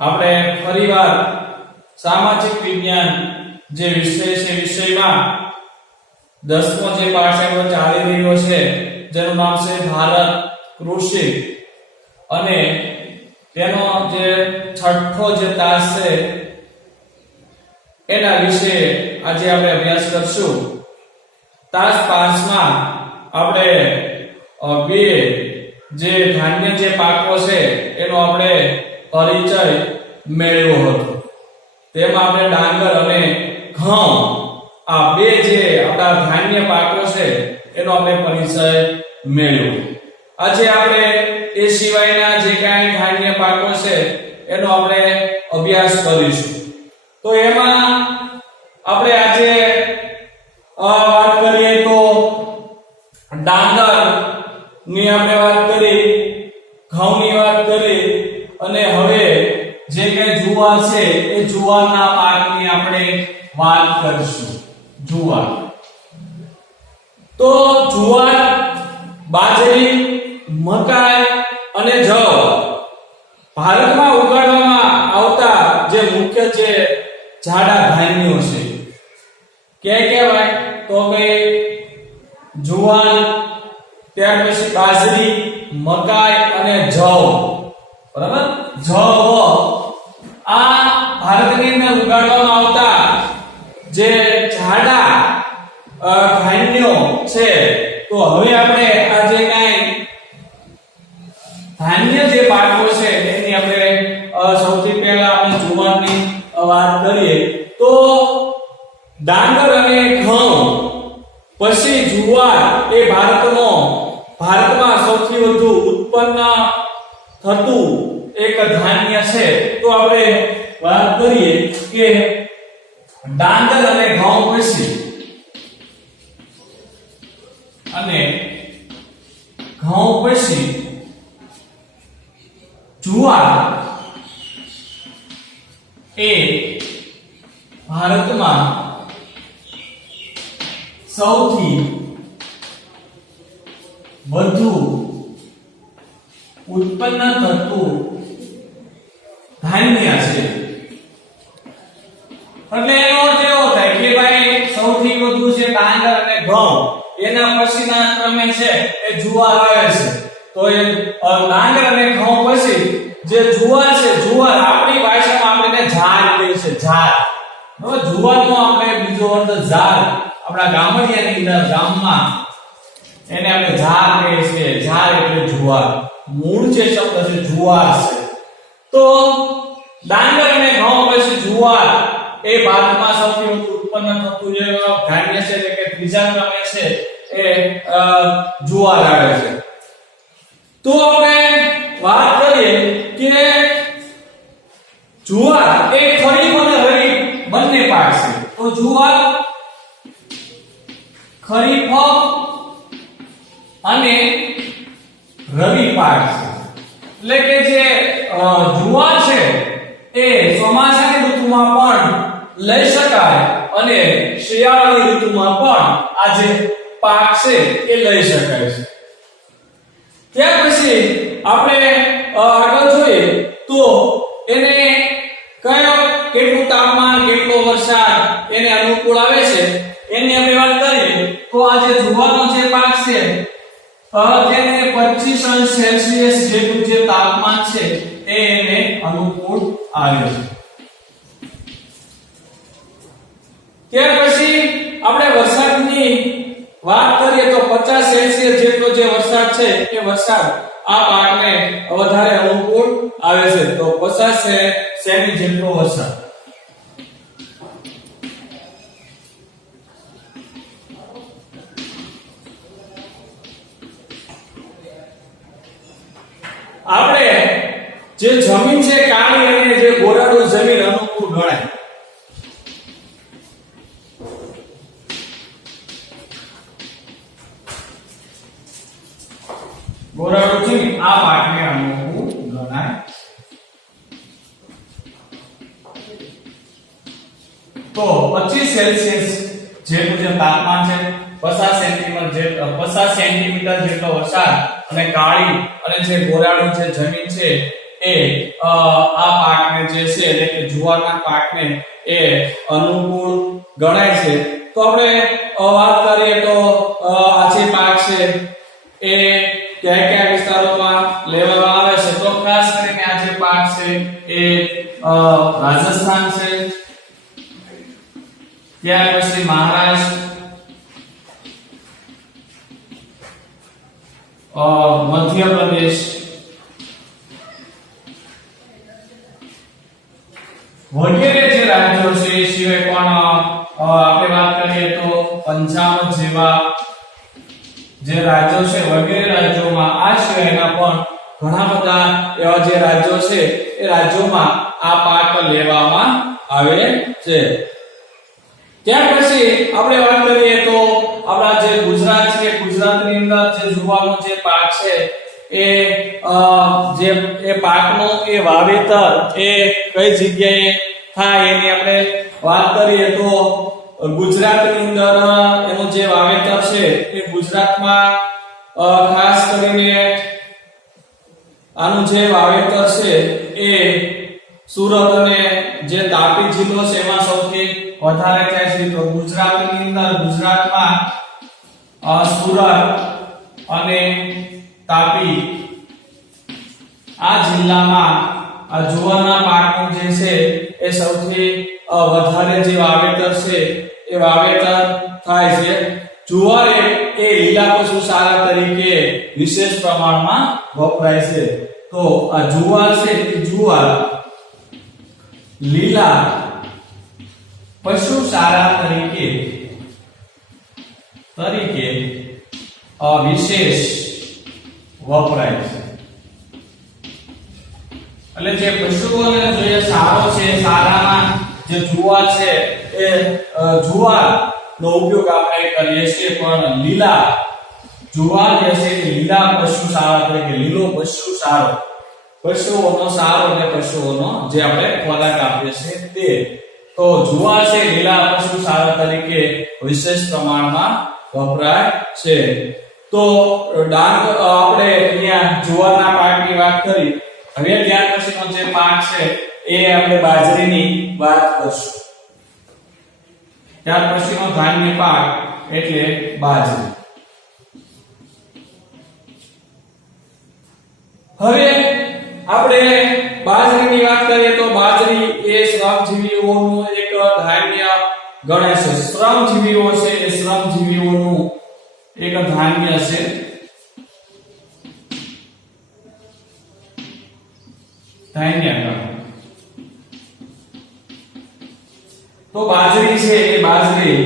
આપણે ફરીવાર સામાજિક વિજ્ઞાન જે વિષય છે વિષયમાં 10મો જે પાઠ છે એ ચાલી રહ્યો છે જેનું નામ છે ભારત કૃષિ અને તેનો જે છઠ્ઠો જે તાસ છે એના વિશે આજે આપણે અભ્યાસ કરશું। તાસ 5 માં આપણે બે જે ધાન્ય જે પાકો છે એનો આપણે પરિચય મેળવ્યો હતો। તેમાં આપણે ડાંગર અને ઘઉં આ બે જે આપણા ધાન્ય પાકો છે એનો આપણે પરિચય મેળવ્યો। આજે આપણે એ સિવાયના જે કાંઈ ધાન્ય પાકો છે એનો આપણે અભ્યાસ કરીશું। તો એમાં આપણે આજે વાત કરીએ તો ડાંગર ની આપણે વાત કરી, ઘઉંની વાત કરી અને હવે જે કે જુવાર છે એ જુવારના પાકની આપણે વાત કરીશું। જુવાર તો જુવાર, બાજરી, મકાઈ અને જવ ભારતમાં ઉગાડવામાં આવતા જે મુખ્ય જે જાડા ધાન્યો છે કે કહેવાય તો કે જુવાર, ત્યાર પછી બાજરી, મકાઈ અને જવ। બરાબર, જવ આ ભારતની અંદર ઉગાડવામાં આવતા જે જાડા ધાન્યો છે। તો હવે આપણે આ જે કાંઈ ધાન્ય જે પાકો છે એની આપણે સૌથી પહેલા આપણે જુવારની વાત કરીએ તો ડાંગર અને ઘઉં પછી જુવાર એ ભારતમાં સૌથી વધુ ઉત્પન્ન થતું એક ધાન્ય છે। તો આપણે વાત કરીએ કે ડાંગર અને ઘઉં પછી જુવાર એ ભારતમાં સૌથી વધુ ઉત્પન્ન થતું ધાન્ય છે। એટલે એનો અર્થ એવો થાય કે ભાઈ સૌથી વધુ છે ડાંગર અને ઘઉં, એના પછીના ક્રમે છે એ જુવાર આવે છે। તો એ ડાંગર અને ઘઉં પછી જે જુવાર છે, જુવાર આપણી ભાષામાં આપણે ઝાડ કહીએ છીએ, ઝાડ। હવે જુવારનો આપણે બીજો અર્થ ઝાડ, આપણા ગામડિયાની અંદર ગામમાં એને આપણે ઝાડ કહીએ છીએ। ઝાડ એટલે જુવાર, મૂળ જે શબ્દ છે જુવાર છે। તો ડાંગર અને ઘઉં પછી જુવાર એ ભારતમાં સૌથી વધુ ઉત્પન્ન થતું જે ધાન્ય છે એટલે કે ત્રીજા ક્રમે છે એ જુવાર આવે છે। તો આપણે વાત કરીએ કે જુવાર એ ખરીફ અને રવિ બંને પાક છે। તો જુવાર ખરીફ અને રવિ પાક છે। એટલે કે જે જુવાર છે એ ચોમાસાની ઋતુમાં પણ લઈ શકાય અને શિયાળાની ઋતુમાં પણ આ જે પાક છે એ લઈ શકાય છે। ત્યાર પછી આપણે આગળ જોઈએ તો એને કેટલું તાપમાન, કેટલો વરસાદ એને અનુકૂળ આવે છે એની આપણે વાત કરીએ તો આ જે જુવારનો જે પાક છે તેને 25 અંશ સેલ્સિયસ જેટલું જે તાપમાન છે એ એને અનુકૂળ આવે છે। ત્યાર પછી આપણે વરસાદની વાત કરીએ તો 50 સેલ્સિયસ જેટલો જે વરસાદ છે એ વરસાદ આ પાકને વધારે અનુકૂળ આવે છે। તો 50 સેમી જેટલો વરસાદ। આપણે જે જમીન છે કાળી અને જે ગોરાડુ જમીન અનુકૂળ ગણાય। ગોરાડુ જમીન આ પાકને અનુકૂળ ગણાય। તો 25 સેલ્સિયસ જેટલું જે તાપમાન છે, 50 સેન્ટીમીટર જેટલો વરસાદ અને કાળી અને જે ગોરાડુ જે જમીન છે એ આ પાકને જુવારના પાકને એ અનુકૂળ ગણાય છે. તો આપણે વાત કરીએ તો આ જે પાક છે એ કયા કયા વિસ્તારોમાં લેવામાં આવે છે, તો ખાસ કરીને આ જે પાક છે એ રાજસ્થાન છે, ત્યાર પછી મહારાષ્ટ્ર, મધ્યપ્રદેશ વગેરે જે રાજ્યો છે એ સિવાય પણ આપણે વાત કરીએ તો પંજાબ જેવા જે રાજ્યો છે વગેરે રાજ્યોમાં આ સિવાયના પણ ઘણા બધા એવા જે રાજ્યો છે એ રાજ્યોમાં આ પાક લેવામાં આવે છે. ત્યાર પછી આપણે વાત કરીએ તો આપણા જે ગુજરાત છે, ગુજરાતની અંદર જે જુવારનો જે પાક છે એ પાકનો એ વાવેતર એ કઈ જગ્યાએ થાય એની આપણે વાત કરીએ તો ગુજરાતની અંદર એનું જે વાવેતર છે એ ગુજરાતમાં ખાસ કરીને આનું જે વાવેતર છે એ સુરત અને જે તાપી જિલ્લો છે એમાં સૌથી વધારે થાય છે. તો ગુજરાતની અંદર ગુજરાતમાં સુરત અને તાપી આ જિલ્લામાં આ જુવારના પાકનું જે છે એ સૌથી વધારે જે વાવેતર છે એ વાવેતર થાય છે. જુવાર એ લીલા પશુચારા તરીકે વિશેષ પ્રમાણમાં વપરાય છે. તો આ જુવાર છે એ જુવાર લીલા પશુચારા તરીકે વિશેષ વપરાય છે. એટલે જે પશુઓને જે સારો છે, સારામાં જે જુવાર છે એ જુવાર નો ઉપયોગ આપણે કરીએ છીએ, પણ લીલા જુવાર જે છે એ લીલા પશુચારા તરીકે, લીલો પશુચારો, પશુઓનો સારો અને પશુઓનો જે આપણે ખોરાક આપીએ છીએ તે. તો જુવાર છે લીલા પશુચારા તરીકે વિશેષ પ્રમાણમાં વપરાય છે. તો ડાંગ આપણે અહીંયા જુવારના પાકની વાત કરી. હવે ત્યાર પછીનો જે પાક છે એ આપણે બાજરીની વાત કરશું. ત્યાર પછીનો ધાન્ય પાક એટલે બાજરી. હવે આપણે બાજરીની વાત કરીએ તો બાજરી એ શ્રમજીવીઓનું એક ધાન્ય ગણાય છે. શ્રમજીવીઓ છે એ શ્રમજીવીઓનું એક ધાન્ય છે. તો બાજરી છે એ બાજરી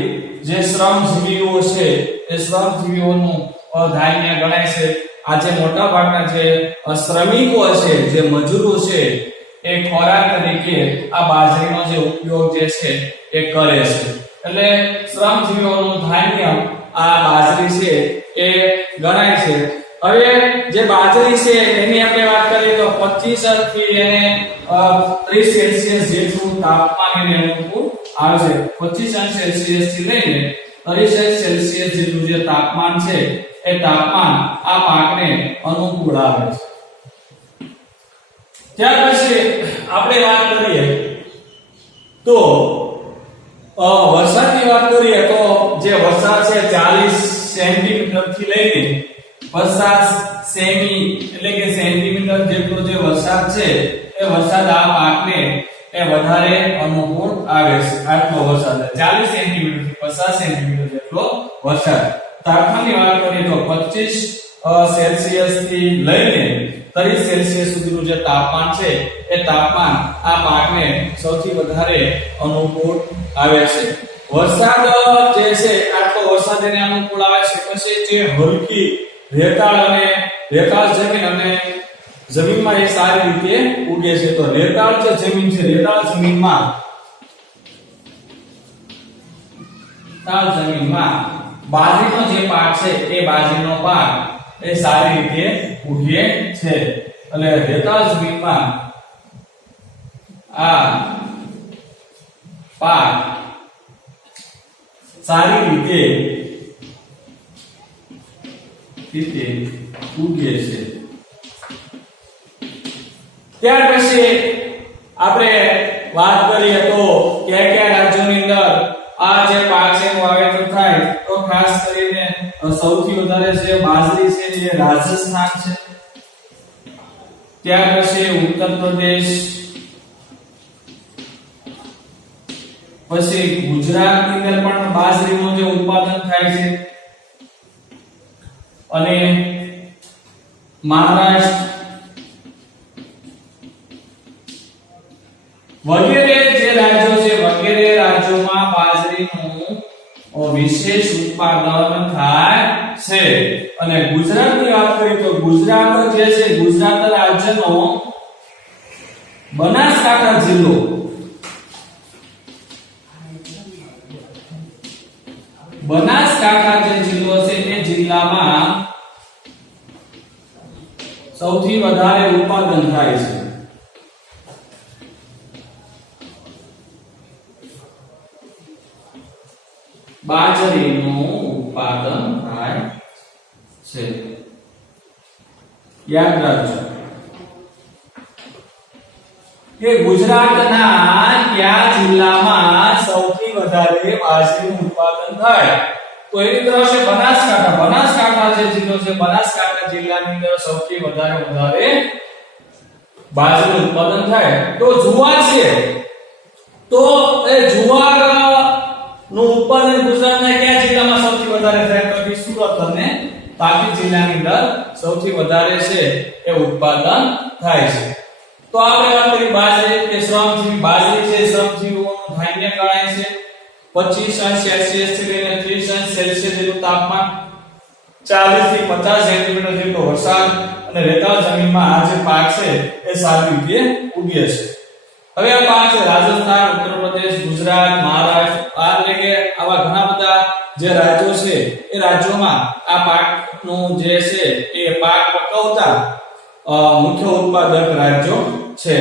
જે શ્રમજીવીઓ છે એ શ્રમજીવીઓનું ધાન્ય ગણાય છે. આજે મોટા ભાગના જે શ્રમિકો છે, જે મજૂરો છે એ ખોરાક તરીકે આ બાજરીનો જે ઉપયોગ જે છે એ કરે છે. એટલે શ્રમજીવીઓનું ધાન્ય આ બાજરી છે એ ગણાય છે. હવે જે બાજરી છે એની આપણે વાત કરીએ તો 25 થી એને 30 સેલ્સિયસ જેટલું તાપમાન એને અનુકૂળ આવે છે. 25 સેલ્સિયસ થી લઈને 30 સેલ્સિયસ જેટલું જે તાપમાન છે એ તાપમાન આ પાકને અનુકૂળ આવે છે. ત્યાર પછી આપણે વાત કરીએ તો વરસાદની વાત કરીએ તો જે વરસાદ છે 40 સેન્ટીમીટર થી લઈને 50 સેમી એટલે કે સેન્ટીમીટર જેટલો જે વરસાદ છે એ વરસાદ આ પાકને એ વધારે અનુકૂળ આવે છે. આટલો વરસાદ 40 સેન્ટીમીટર થી 50 સેન્ટીમીટર જેટલો વરસાદ. તાપમાનની વાત કરીએ તો 25 સેલ્સિયસ થી લઈને 30 સેલ્સિયસ સુધીનું જે તાપમાન છે એ તાપમાન આ પાકને સૌથી વધારે અનુકૂળ આવે છે. વરસાદ જે છે આટલો વરસાદ એને અનુકૂળ આવે છે. પછી જે હલકી રેતાળ જમીન અને જમીનમાં એ સારી રીતે ઉગે છે. તો રેતાળ જે જમીન છે, રેતાળ જમીનમાં બાજરીનો જે પાક છે એ બાજરીનો પાક એ સારી રીતે ઉગે છે. એટલે રેતાળ જમીનમાં આ પાક સારી રીતે ઉગે છે. ત્યાર પછી આપણે વાત સૌથી વધારે છે બાજરી છે એ રાજસ્થાન છે, ત્યાર પછી ઉત્તર પ્રદેશ, પછી ગુજરાતની અંદર પણ બાજરીનું જે ઉત્પાદન થાય છે, અને મહારાષ્ટ્ર વગેરે જે રાજ્યો છે વગેરે રાજ્યોમાં બાજરીનું વિશેષ ઉત્પાદન થાય છે. અને ગુજરાતની વાત કરીએ તો ગુજરાત જે છે ગુજરાત રાજ્યનો બનાસકાંઠા જિલ્લો બનાસકાંઠા જે જિલ્લો છે એ જિલ્લામાં સૌથી વધારે ઉત્પાદન થાય છે. બાજરીનું ઉત્પાદન થાય છે. યાદ રાખજો કે ગુજરાતના કયા જિલ્લામાં સૌથી વધારે બાજરીનું ઉત્પાદન થાય. તો એની તરફ છે બનાસકાંઠા. બનાસકાંઠા જે જિલ્લો છે બનાસકાંઠા જિલ્લાની અંદર સૌથી વધારે બાજરીનું ઉત્પાદન થાય. તો જુવાર છે તો એ જુવાર નું ઉત્પાદન ગુજરાતના કયા જિલ્લામાં સૌથી વધારે થાય તો કે સુરત અને તાપી જિલ્લાની અંદર સૌથી વધારે છે એ ઉત્પાદન થાય છે. તો આપણે વાત કરી બાજરી કે શ્રમજીવી બાજરી છે શ્રમજીવીઓનું ધાન્ય ગણાય છે. 25 સેલ્સિયસ થી લઈને 30 સેલ્સિયસ જેટલું તાપમાન, 40 થી 50 સેન્ટીમીટર જેટલો વરસાદ અને રેતાળ જમીનમાં આ જે પાક છે એ સારી રીતે ઉગે છે. હવે આ પાક છે રાજસ્થાન, ઉત્તર પ્રદેશ, ગુજરાત, મહારાષ્ટ્ર એટલે કે આવા ઘણા બધા જે રાજ્યો છે એ રાજ્યોમાં આ પાકનું જે છે એ પાક પકવતા મુખ્ય ઉત્પાદક રાજ્યો છે.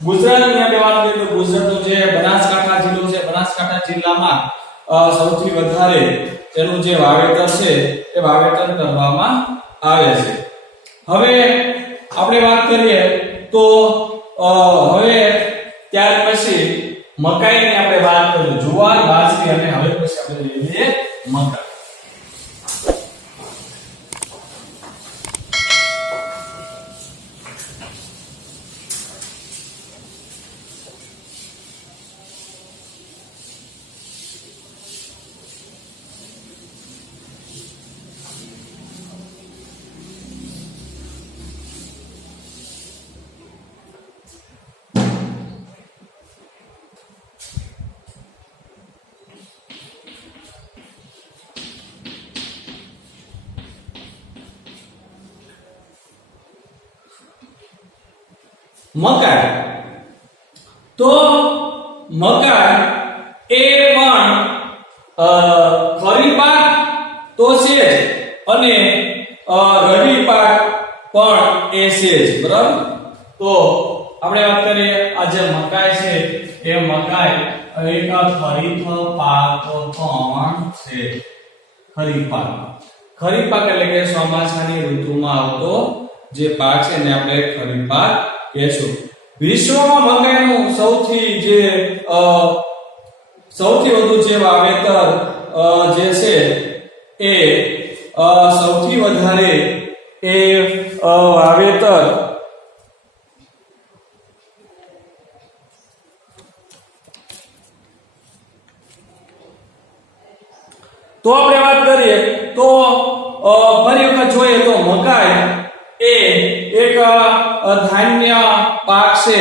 ગુજરાતની આપણે વાત કરીએ તો ગુજરાતનો જે બનાસકાંઠા જિલ્લો છે બનાસકાંઠા જિલ્લામાં સૌથી વધારે તેનું જે વાવેતર છે એ વાવેતર કરવામાં આવે છે. હવે આપણે વાત કરીએ તો હવે ત્યાર પછી મકાઈની આપણે વાત કરીએ. જુવાર, બાજરી અને હવે પછી આપણે લઈએ મકાઈ. મકાઈ તો મકાઈ એ પણ ખરીફ પાક તો છે જ અને રવિ પાક પણ એ છે જ. બરાબર. તો આપણે વાત કરીએ આ જે મકાઈ છે એ મકાઈ એક ખરીફ પાક પણ છે. ખરીફ પાક એટલે કે ચોમાસાની ઋતુમાં આવતો જે પાક છે એને આપણે ખરીફ પાક કહેશું. વિશ્વમાં મકાઈનું સૌથી વધુ જે વાવેતર જે છે એ સૌથી વધારે એ વાવેતર તો આપણે વાત કરીએ તો ફરી વખત જોઈએ તો મકાઈ એ એક ધાન્ય પાક છે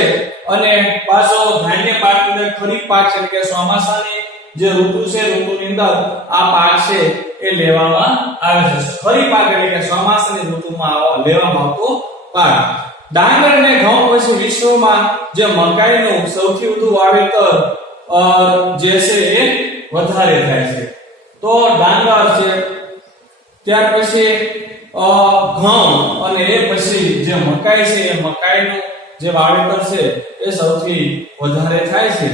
અને પાછો ધાન્ય પાક અંદર ખરીફ પાક છે કે ચોમાસાની જે ઋતુ છે ઋતુની અંદર આ પાક છે એ લેવામાં આવે છે. ખરીફ પાક એટલે કે ચોમાસાની ઋતુમાં લેવામાં આવતો પાક. ડાંગર અને ઘઉં પછી વિશ્વમાં જે મકાઈનું સૌથી વધુ વાવેતર જે છે એ વધારે થાય છે. તો ડાંગર છે, ત્યાર પછી ઘઉં અને એ પછી જે મકાઈ છે એ મકાઈનું જે વાવેતર છે એ સૌથી વધારે થાય છે.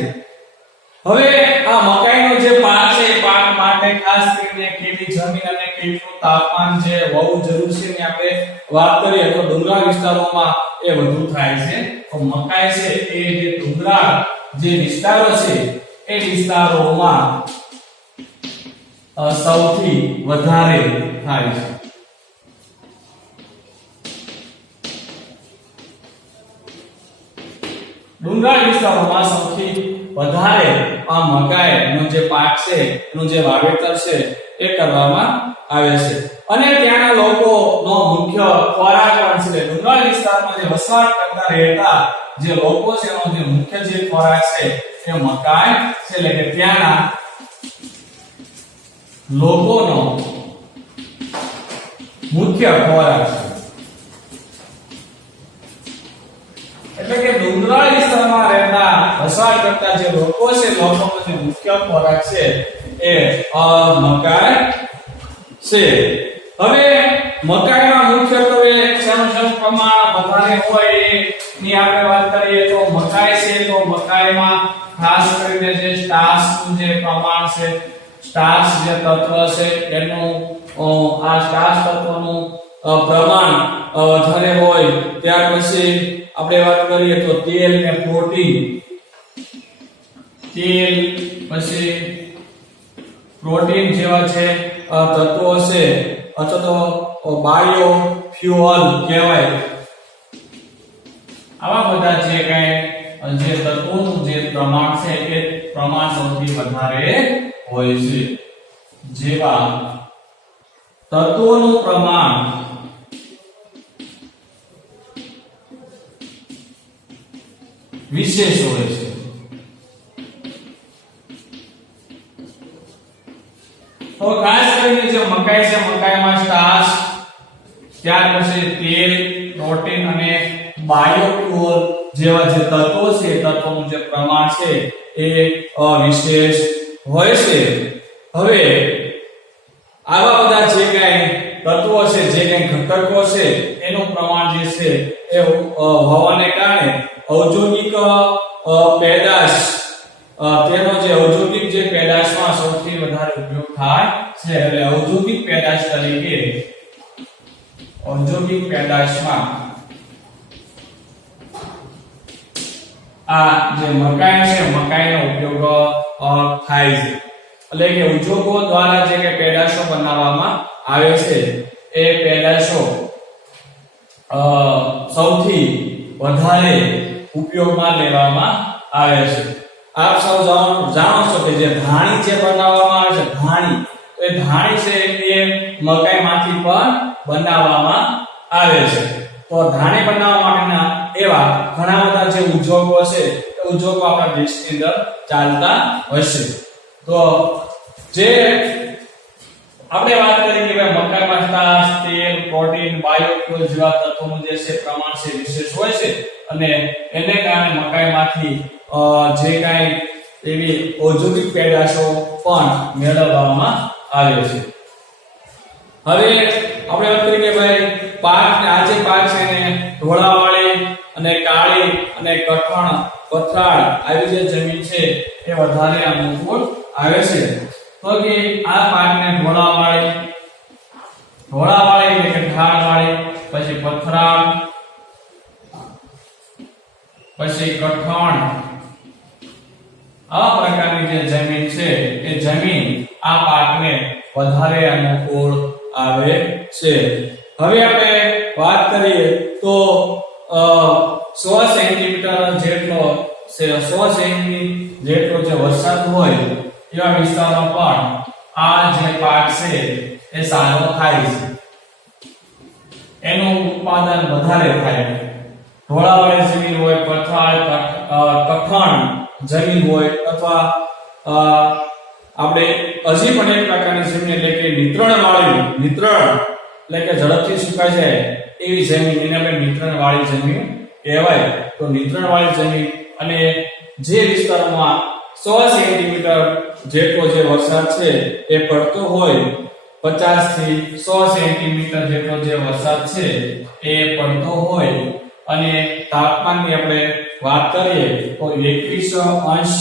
હવે આ મકાઈનો જે પાક છે એ પાક માટે ખાસ કરીને કેવી જમીન અને કેટલું તાપમાન જે હોવું જરૂરી છે ને આપણે વાત કરીએ તો ડુંગરાળ વિસ્તારોમાં એ વધુ થાય છે. તો મકાઈ છે એ જે ડુંગરાળ જે વિસ્તારો છે એ વિસ્તારોમાં સૌથી વધારે થાય છે. ડુંગરાળ વિસ્તારોમાં સૌથી વધારે આ મકાઈનો જે પાક છે એનું જે વાવેતર છે એ કરવામાં આવે છે અને ત્યાંના લોકોનો મુખ્ય ખોરાક પણ છે. ડુંગરાળ વિસ્તારમાં જે વસવાટ કરતા રહેતા જે લોકો છે એનો જે મુખ્ય જે ખોરાક છે એ મકાઈ છે. એટલે કે ત્યાંના લોકોનો મુખ્ય ખોરાક છે. એટલે કે ડુંગરાળ વિસ્તારમાં રહેતા વસવાટ કરતા જે લોકો છે લોકોનો જે મુખ્ય ખોરાક છે એ મકાઈ છે. હવે મકાઈમાં મુખ્યત્વે શેનું પ્રમાણ વધારે હોય એની આપણે વાત કરીએ તો મકાઈ છે તો મકાઈમાં ખાસ કરીને જે સ્ટાર્ચનું જે પ્રમાણ છે, સ્ટાર્ચ જે તત્વ છે એનું આ સ્ટાર્ચ તત્વનું પ્રમાણ વધારે હોય. ત્યાર પછી આપણે વાત કરીએ તો તેલ ને પ્રોટીન, તેલ પછી પ્રોટીન જેવા છે તત્વો છે અથવા તો બાયો ફ્યુઅલ કહેવાય. આવા બધા જે કઈ જે તત્વોનું જે પ્રમાણ છે એ પ્રમાણ સૌથી વધારે હોય છે. જેવા તત્વોનું પ્રમાણ વિશેષ હોય છે. તો ખાસ કરીને જે મકાઈ છે મકાઈમાં સ્ટાર્ચ, ત્યાર પછી તેલ, પ્રોટીન અને બાયોફ્યુઅલ જેવા જે તત્વો છે તત્વોનું જે પ્રમાણ છે એ વિશેષ હોય છે. હવે આવા બધા જે કઈ તત્વો છે જે કઈ ઘટકો છે એનું પ્રમાણ જે છે એ હોવાને કારણે ઔદ્યોગિક પેદાશ તેનો જે ઔદ્યોગિક જે પેદાશમાં સૌથી વધારે ઉપયોગ થાય છે. એટલે ઔદ્યોગિક પેદાશ તરીકે ઔદ્યોગિક પેદાશમાં આ જે મકાઈ છે મકાઈનો ઉપયોગ થાય છે. એટલે કે ઉદ્યોગો દ્વારા જે કે પેદાશો બનાવવામાં આવે છે એ પેદાશો સૌથી વધારે ઉપયોગમાં લેવામાં આવે છે. આપ સૌ જાણો છો કે જે ધાણી જે બનાવવામાં આવે છે ધાણી, તો એ ધાણી છે એ મકાઈમાંથી પણ બનાવવામાં આવે છે. તો ધાણી બનાવવા માટેના એવા ઘણા બધા જે ઉદ્યોગો છે એ ઉદ્યોગો આપણા દેશની અંદર ચાલતા હશે. તો જે આપણે વાત કરી કે ભાઈ મકાઈમાં સ્ટાર્ચ, તેલ, પ્રોટીન, બાયોફ્યુઅલ જેવા તત્વોનું જે છે પ્રમાણ છે વિશેષ હોય છે અને એને કારણે મકાઈમાંથી જે કાંઈ એવી ઔદ્યોગિક પેદાશો પણ મેળવવામાં આવે છે. હવે આપણે વાત કરીએ કે ભાઈ પાક ને આ જે પાક છે ને ઢોળાવાળી અને કાળી અને કઠણ પથરાળ આવી જે જમીન છે એ વધારે અનુકૂળ આવે છે. તો કે આ પાકને ઢોળાવાળી એટલે કે ઢાળવાળી, પછી પથરાળ, પછી કઠણ આ પ્રકારની જે જમીન છે એ જમીન આ પાકને વધારે અનુકૂળ આવે છે. હવે આપણે વાત કરીએ તો 100 સેન્ટીમીટર જેટલો 100 સેમી જેટલો જે વરસાદ હોય એવા વિસ્તારોમાં પણ આ જે પાક છે એ સારો થાય છે, એનું ઉત્પાદન વધારે થાય. ઢોળાવાળી જમીન હોય, પથરાળ કઠણ જમીન હોય અથવા આપણે હજી પણ એક પ્રકારની જમીન એટલે કે નિત્રણ એટલે કે ઝડપથી સુકાઈ જાય એવી જમીન એને આપણે નિત્રણ વાળી જમીન કહેવાય. તો નિત્રણ વાળી જમીન અને જે વિસ્તારમાં 100 સેન્ટીમીટર જેટલો જે વરસાદ છે એ પડતો હોય, 50 થી 100 સેન્ટીમીટર જેટલો જે વરસાદ છે એ પડતો હોય અને તાપમાનની આપણે વાત કરીએ તો 21 અંશ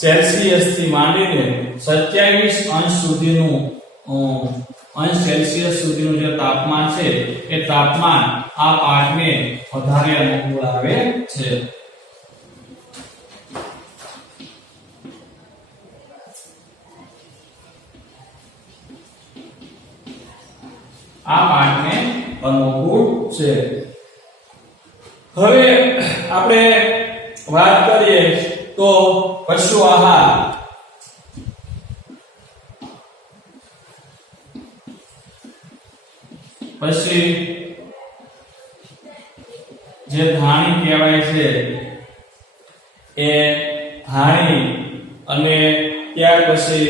સેલ્સિયસ થી માંડીને 27 અંશ સુધીનું અંશ સેલ્સિયસ સુધીનું જે તાપમાન છે એ તાપમાન આ પાકને વધારે અનુકૂળ આવે છે. આ પાકને અનુકૂળ છે. હવે આપણે વાત કરીએ તો પશુ આહાર. પછી જે ધાણી કહેવાય છે એ ધાણી, અને ત્યાર પછી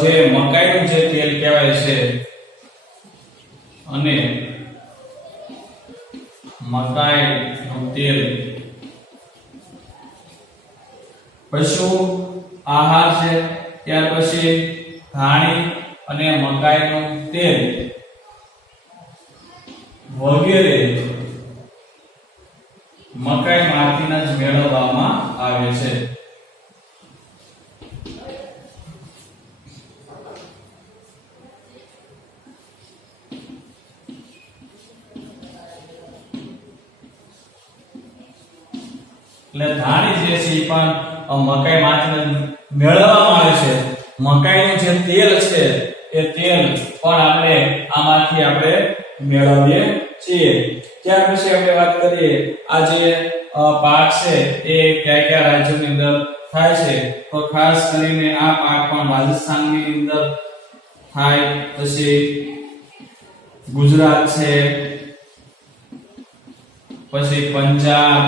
જે મકાઈનું જે તેલ કહેવાય છે અને મકાઈનું તેલ. પશુ આહાર છે, ત્યાર પછી ધાણી અને મકાઈનું તેલ વગેરે મકાઈમાંથી જ મેળવવામાં આવે છે. એટલે ધાણી જે છે એ પણ મકાઈમાંથી મેળવવામાં આવે છે. મકાઈનું જે તેલ છે એ તેલ પણ આપણે આમાંથી આપણે મેળવીએ છીએ. ત્યાર પછી આપણે વાત કરીએ આ જે પાક છે એ કયા કયા રાજ્યોની અંદર થાય છે, તો ખાસ કરીને આ પાક પણ રાજસ્થાનની અંદર થાય, પછી ગુજરાત છે, પછી પંજાબ,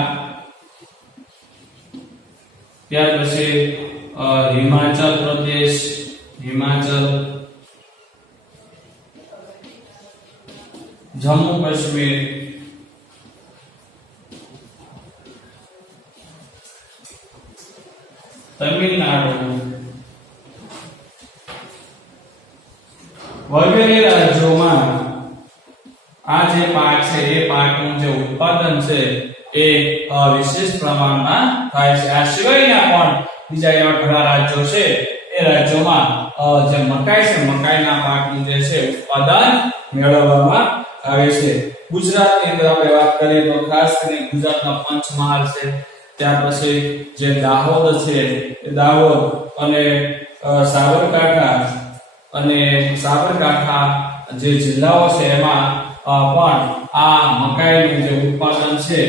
ત્યાર પછી હિમાચલ પ્રદેશ, જમ્મુ કાશ્મીર, તમિલનાડુ વગેરે રાજ્યોમાં આ જે પાક છે એ પાકનું જે ઉત્પાદન છે એ વિશેષ પ્રમાણમાં થાય છે. આ સિવાયના પણ બીજા એવા ઘણા રાજ્યો છે એ રાજ્યોમાં જે મકાઈ છે, મકાઈના પાકનું જે છે ઉત્પાદન મેળવવામાં આવે છે. ગુજરાતની અંદર આપણે વાત કરીએ તો ખાસ કરીને ગુજરાતના પંચમહાલ છે, ત્યાર પછી જે દાહોદ છે એ દાહોદ અને સાબરકાંઠા જે જિલ્લાઓ છે એમાં પણ આ મકાઈનું જે ઉત્પાદન છે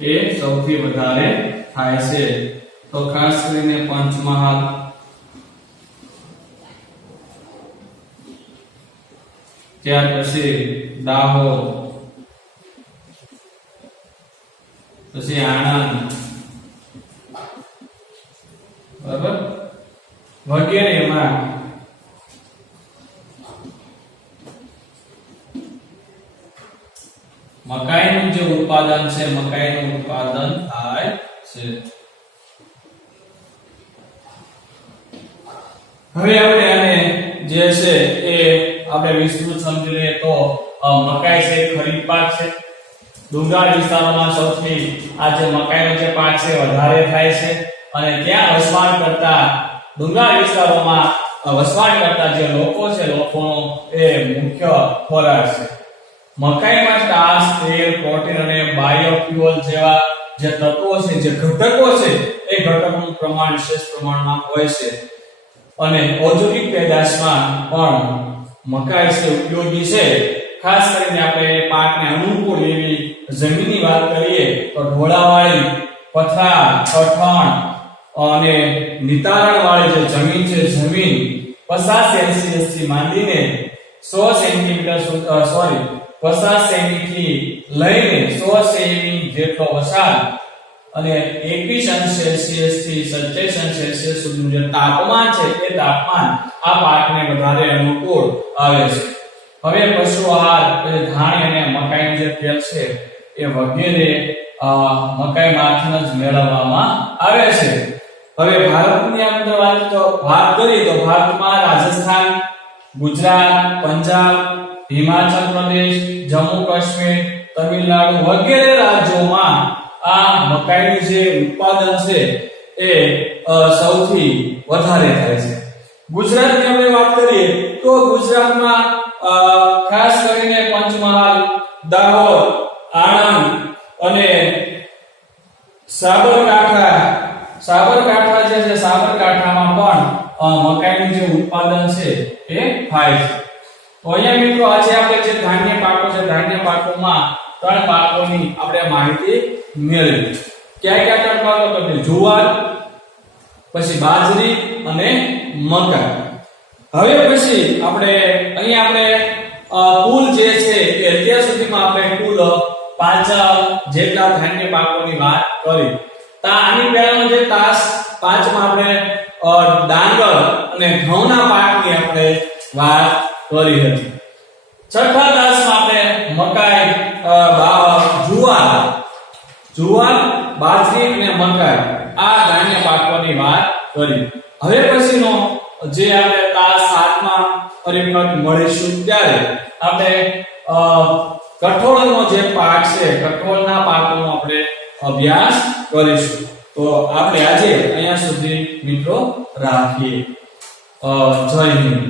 એ સૌથી વધારે થાય છે. તો ખાસ કરીને પંચમહાલ, ત્યાર પછી દાહોદ, પછી આણંદ, બરાબર, વગેરેમાં મકાઈનું જે ઉત્પાદન છે, મકાઈનું ઉત્પાદન થાય છે. હવે આપણે આને જે છે એ આપણે વિસ્તૃત સમજી લઈએ તો મકાઈ છે ખરીફ પાક છે. ડુંગરાળ વિસ્તારોમાં સૌથી આ જે મકાઈનો જે પાક છે વધારે થાય છે, અને ત્યાં વસવાટ કરતા ડુંગરાળ વિસ્તારોમાં વસવાટ કરતા જે લોકો છે, લોકોનો એ મુખ્ય ખોરાક છે. મકાઈમાં સ્ટાર્ચ, તેલ, પ્રોટીન અને બાયોફ્યુઅલ જેવા જે તત્વો છે, જે ઘટકો છે એ ઘટકોનું પ્રમાણ વિશેષ પ્રમાણમાં હોય છે. અને ઔદ્યોગિક પેદાશમાં પણ મકાઈ છે ઉપયોગી છે. ખાસ કરીને આપણે પાકને અનુકૂળ એવી જમીનની વાત કરીએ તો ઢોળાવાળી, પથરા, કઠણ અને નિતારણવાળી જે જમીન છે, જમીન 50 સેલ્સિયસ થી માંડીને 100 સેન્ટીમીટર 50 સેમી લઈને 100 સેમી જેટલો વરસાદ અને 21 સેલ્સિયસ થી 27 સેલ્સિયસ સુધીનું જે તાપમાન છે એ તાપમાન આ પાકને વધારે અનુકૂળ આવે છે. હવે પશુ આહાર એટલે ધાણી અને મકાઈનું જે તેલ છે એ વગેરે મકાઈમાંથી જ મેળવવામાં આવે છે. હવે ભારતની અંદર વાત કરીએ તો ભારતમાં રાજસ્થાન, ગુજરાત, પંજાબ, હિમાચલ પ્રદેશ, જમ્મુ કાશ્મીર, તમિલનાડુ વગેરે રાજ્યોમાં આ મકાઈનું જે ઉત્પાદન છે એ સૌથી વધારે થાય છે. ગુજરાતની આપણે વાત કરીએ તો ગુજરાતમાં ખાસ કરીને પંચમહાલ, દાહોદ, આણંદ અને સાબરકાંઠા જે છે, સાબરકાંઠામાં પણ મકાઈનું જે ઉત્પાદન છે એ થાય છે. તો અહીંયા મિત્રો આજે આપણે જે ધાન્ય પાકો છે ધાન્ય પાકોમાં ત્રણ પાકોની આપણે માહિતી મેળવી. કયા કયા ત્રણ પાકો? તો જુવાર, પછી બાજરી અને મકા. હવે પછી આપણે કુલ જે છે એ અત્યાર સુધીમાં આપણે કુલ 5 જેટલા ધાન્ય પાકોની વાત કરી. આની પહેલાનો જે તાસ 5 માં આપણે ડાંગર અને ઘઉંના પાકની આપણે વાત કરી હતી. છઠ્ઠા તાસમાં આપણે મકાઈ, જુવાર, બાજરી અને મકાઈ આ ધાન્ય પાકોની વાત કરી. હવે પછીનો જે આપણે તાસ 7 માં ફરી વખત મળીશું ત્યારે આપણે કઠોળનો જે પાક છે કઠોળના પાકોનો આપણે અભ્યાસ કરીશું. તો આપણે આજે અહીંયા સુધી મિત્રો રાખીએ. જય હિન્દ.